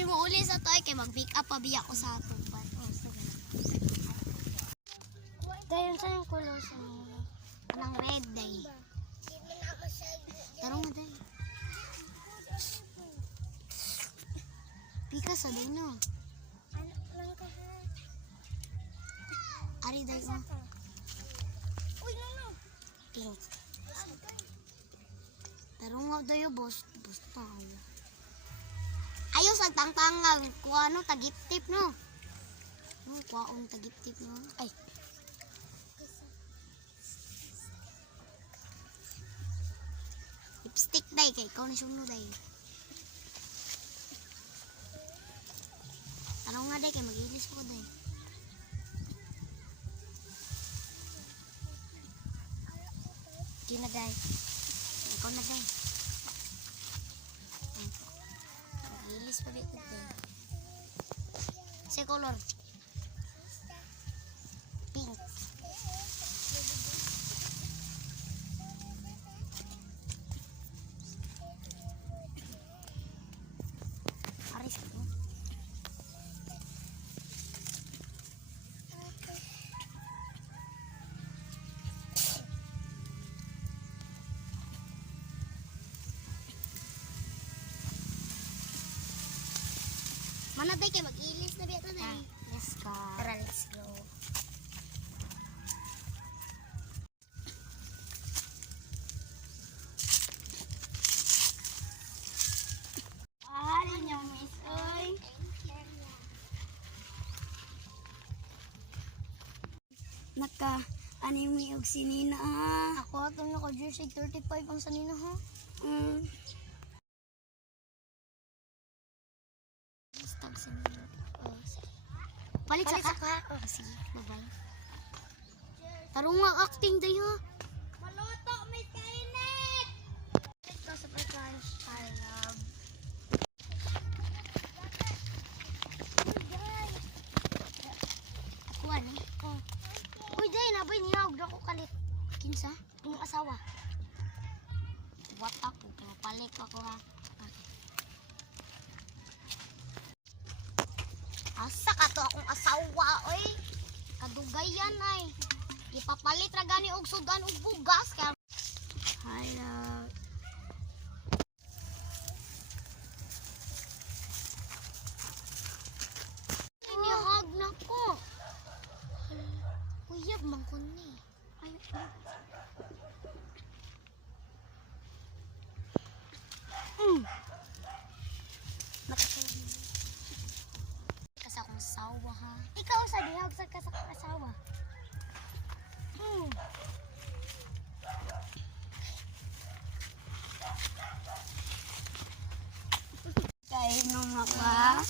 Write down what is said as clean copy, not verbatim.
mi mo uli sa toy kay mag-pick up pa biya ko sa atong pan. Dayon sa yung color sa nang red day. Tarong na day. Pika sa day no. Ari day mo. Uy no. Pink. Tarong nga dayo boss. Basta. Ayaw sa tangtangang kuha no tagip-tip no. No, kuhaon tagip-tip no. Ay. Lipstick day kay ikaw ni suno day. Tanong nga day kay mag-ilis ko day. Di na day. Ikaw na day. Mag-ilis pa dito day. Sa color. Pink. Aris ko. Mana day kay mag-ilis na biya to day. Yes ka. Tara, let's go. Ahali niyo, miss. Oy. Naka-anime og sinina. Ako atong naka-jersey 35 ang sanina ha. Tag sanina. Palit sa ka. Oh, sige. Bye-bye. Tarong nga acting day ha. Maluto, may kainit! Ito sa pagkain, I love. Ako ano? Oh. Uy, day, nabay niyawag na ako kalit. Kinsa? Inyong asawa. What up? Palit ako ha. Asa ka to akong asawa, oy. Kadugayan ay. Ipapalit ra gani og sudan og bugas kaya. Hi, love. Inihag na ko. Uyab man ko ni. Ay. Kasi akong asawa ha. Ikaw sa dihag sa asawa. Kainom na ba?